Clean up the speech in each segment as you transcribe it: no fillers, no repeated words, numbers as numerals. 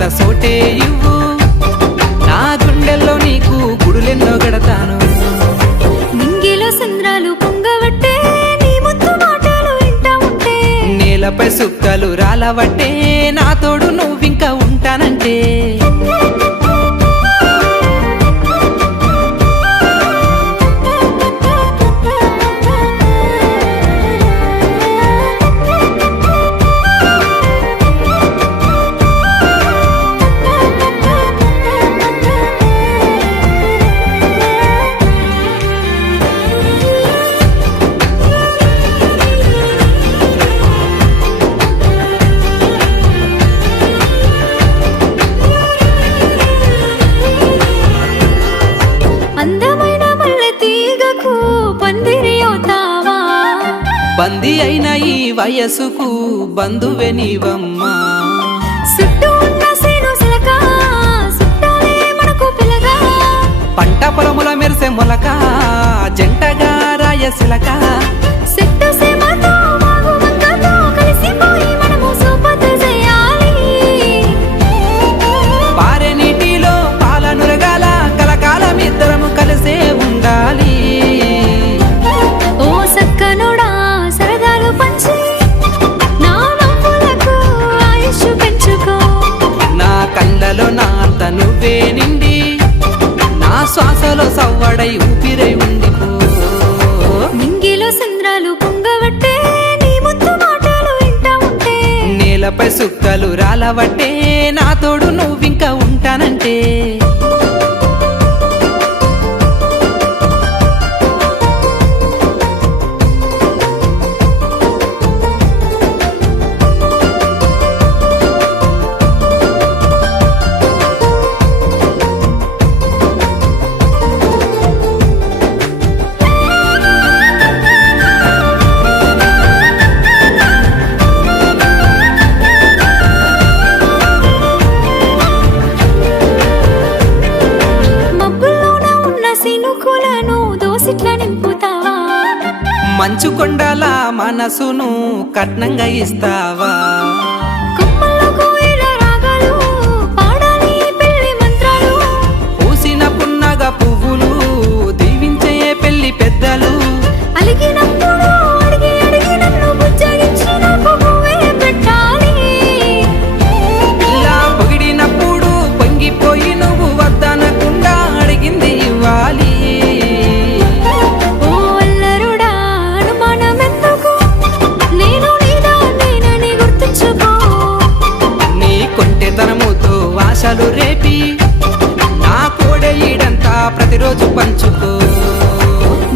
కొంత సోటే ఇవ్వు, నా గుండెల్లో నీకు గుడులెన్నో గడతాను. నింగిలో సంద్రాలు పొంగవట్టే, నీ ముద్దు మాటలు వింటా ఉంటే, నేలపై సుక్కలు రాలవట్టే, నా తోడు నువ్వింక ఉంటానంటే. అందమైన మల్లె తీగకు పందిరి అవుతావా, బందీ అయిన ఈ వయసుకు బంధువే నీవమ్మా. చుట్టూ ఉన్న సేను సిలక, చుట్టాలే మనకు పిలగా, పంట పొలముల మెరిసే మొలక, జంటగా రాయసిలక. చెట్టు సేమతో వాగు వంకతో కలిసిపోయి మనము సూపత చేయాలి. పారే నీటిలో పాల నురగాల, కలకాలం ఇద్దరము కలిసే ఉండాలి. ఓ సక్కనుడా సరదాలు పంచి, నా నవ్వులకు ఆయుష్ పెంచుకో. నా కళ్ళలో నా అంత నువ్వే నిండి, నా శ్వాసలో సవ్వడై ఊపిరై ఉండిపో. నింగిలో సంద్రాలు పొంగవట్టే, నీ ముద్దు మాటలు వింటా ఉంటే, నేలపై సుక్కలు రాలవట్టే, నా తోడు నువ్వింక ఉంటానంటే. మబ్బుల్లోన ఉన్న సినుకులను దోసిట్ల నింపుతావా, మంచు కొండల మనసును కట్నంగా ఇస్తావా. కొమ్మల్లో కోయిల రాగాలు పాడాలి పెళ్లి మంత్రాలు, పూసిన పున్నగ పువ్వులు దీవించే పెళ్లి పెద్దలు. అలిగినప్పుడు అడిగి అడిగి నన్ను బుజ్జగించి నాకు పువ్వే పెట్టాలి. ఇలా పొగిడినప్పుడు పొంగిపోయి నువ్వు వద్దనకుండా అడిగింది ఇవ్వాలి. ఓ అల్లరుడా అనుమానమెందుకు, నేను నీదాన్నేనని గుర్తుంచుకో. నీ కొంటెతనముతో ఆశలు రేపి, నా కోడె ఈడంతా ప్రతిరోజు పంచుకో.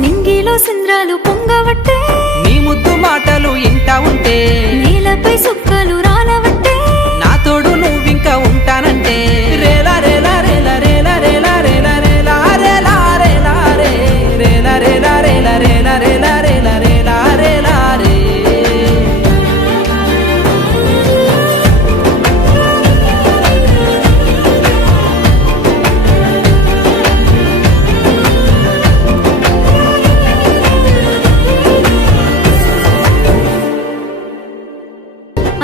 నింగిలో సంద్రాలు పొంగవట్టే, నీ ముద్దు మాటలు ఇంటా ఉంటే, నేలపై సుక్కలు రాలవట్టే, నా తోడు నువ్వింక ఉంటానంటే. రేలా రేలా రేలా రేలా రేలా రేలా రేలా రేలా రేలా రే, రేలా రేలా రేలా రేలా రేలా రేలా రేలా రేలా రే.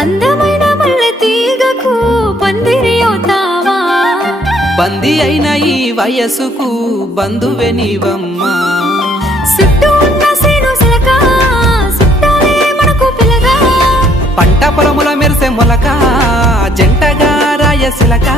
అందమైన మల్లె తీగకు పందిరి అవుతావా, బందీ అయిన ఈ వయసుకు బంధువే నీవమ్మా. చుట్టూ ఉన్న సేను సిలక, చుట్టాలే మనకు పిలగా, పంట పొలముల మెరిసే మొలక, జంటగా రాయసిలక.